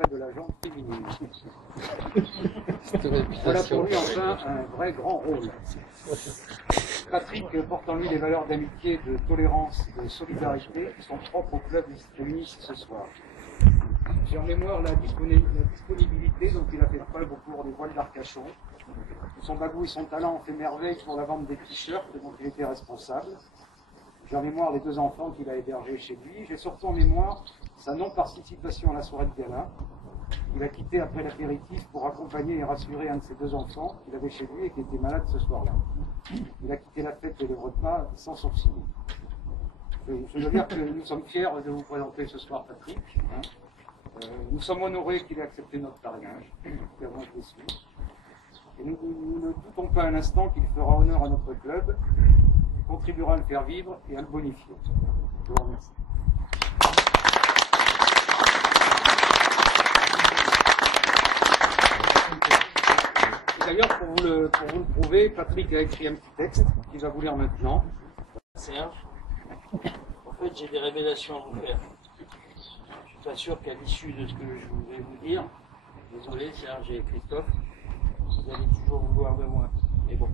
près de la jante féminine. Voilà pour lui enfin un vrai grand rôle. Patrick porte en lui les valeurs d'amitié, de tolérance, de solidarité qui sont propres au club féministe ce soir. J'ai en mémoire la disponibilité dont il a fait preuve au cours des voiles d'Arcachon. Son bagou et son talent ont fait merveille pour la vente des t-shirts dont il était responsable. J'ai en mémoire les 2 enfants qu'il a hébergés chez lui. J'ai surtout en mémoire sa non-participation à la soirée de gala. Il a quitté après l'apéritif pour accompagner et rassurer un de ses 2 enfants qu'il avait chez lui et qui était malade ce soir-là. Il a quitté la fête et le repas sans sourciller. Je veux dire que nous sommes fiers de vous présenter ce soir Patrick. Nous sommes honorés qu'il ait accepté notre parrainage. Et nous ne doutons pas un instant qu'il fera honneur à notre club, qu'il contribuera à le faire vivre et à le bonifier. Je vous remercie. Et d'ailleurs, pour vous le prouver, Patrick a écrit un petit texte qu'il va vous lire maintenant. Serge, en fait, j'ai des révélations à vous faire. Je suis pas sûr qu'à l'issue de ce que je vais vous dire, désolé Serge et Christophe, vous allez toujours vouloir de moi. Mais bon,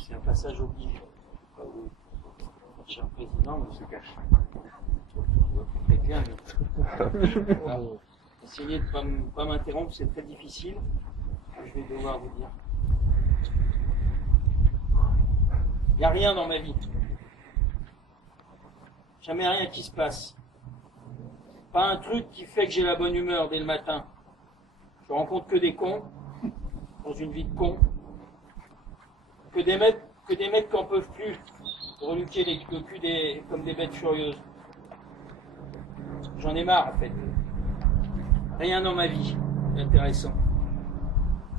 c'est un passage obligé. Notre cher président ne se cache. C'est bien, mais... Essayez de ne pas m'interrompre, c'est très difficile. Je vais devoir vous dire. Il n'y a rien dans ma vie. Jamais rien qui se passe. Pas un truc qui fait que j'ai la bonne humeur dès le matin. Je rencontre que des cons, dans une vie de con. Que des mecs qui en peuvent plus, reluquer le cul comme des bêtes furieuses. J'en ai marre, en fait. Rien dans ma vie d'intéressant.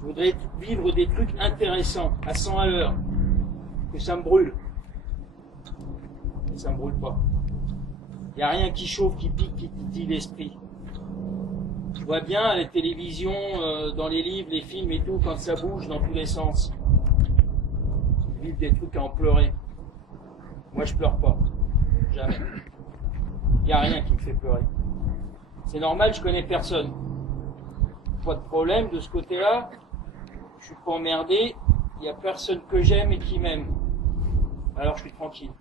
Je voudrais vivre des trucs intéressants, à 100 à l'heure. Que ça me brûle. Mais ça me brûle pas. Il n'y a rien qui chauffe, qui pique, qui titille l'esprit. Je vois bien à la télévision, dans les livres, les films et tout, quand ça bouge dans tous les sens. Vivre des trucs à en pleurer. Moi, je pleure pas. Jamais. Il n'y a rien qui me fait pleurer. C'est normal, je connais personne. Pas de problème de ce côté-là. Je suis pas emmerdé. Il n'y a personne que j'aime et qui m'aime. Alors je suis tranquille.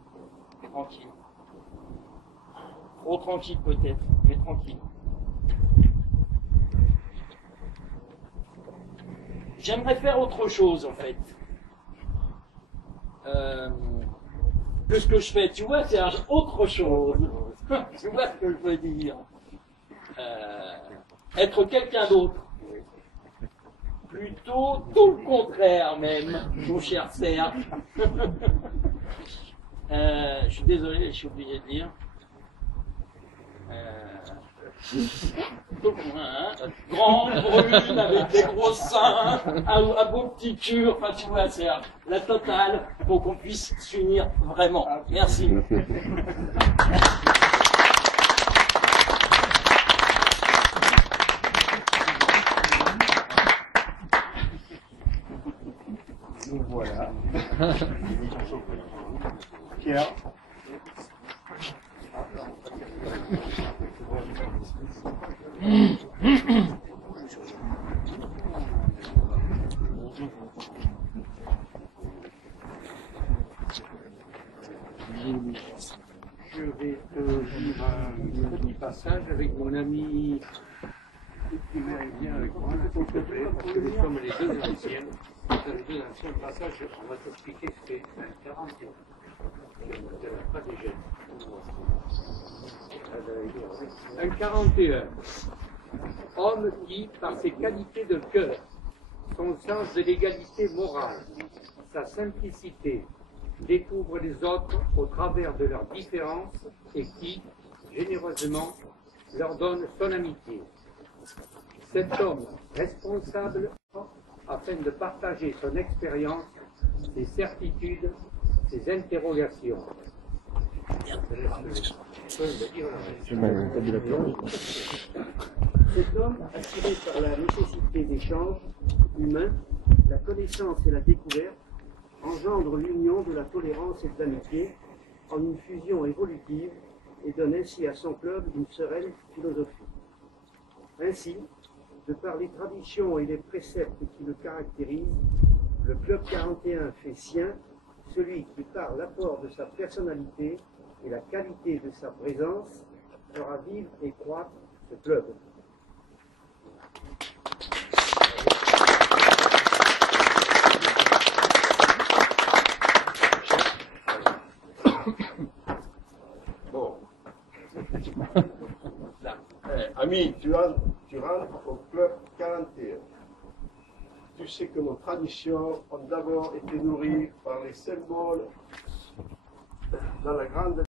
Tranquille. Trop tranquille peut-être, mais tranquille. J'aimerais faire autre chose en fait. Que ce que je fais. Tu vois, c'est autre chose. Tu vois ce que je veux dire. Être quelqu'un d'autre. Plutôt tout le contraire même, mon cher Serge. Je suis désolé, je suis obligé de dire. Grande, brune, avec des gros seins, un beau petit cul, enfin tu vois, Serge, la totale, pour qu'on puisse s'unir vraiment. Merci. Donc voilà. Pierre. Je vais te lire un petit passage avec mon ami qui vient avec moi, s'il te plaît, parce que nous sommes les 2 anciens. Dans les 2 anciens passages, on va t'expliquer ce qu'est un 41. Pas des jeunes. Un 41. Homme qui, par ses qualités de cœur, son sens de l'égalité morale, sa simplicité, découvre les autres au travers de leurs différences et qui, généreusement, leur donne son amitié. Cet homme responsable afin de partager son expérience, ses certitudes, ses interrogations. Cet homme, attiré par la nécessité d'échanges humains, la connaissance et la découverte, engendre l'union de la tolérance et de l'amitié en une fusion évolutive et donne ainsi à son club une sereine philosophie. Ainsi, de par les traditions et les préceptes qui le caractérisent, le Club 41 fait sien celui qui, par l'apport de sa personnalité et la qualité de sa présence, fera vivre et croître ce club. Bon. Ami, tu rentres au Club 41. Tu sais que nos traditions ont d'abord été nourries par les symboles dans la grande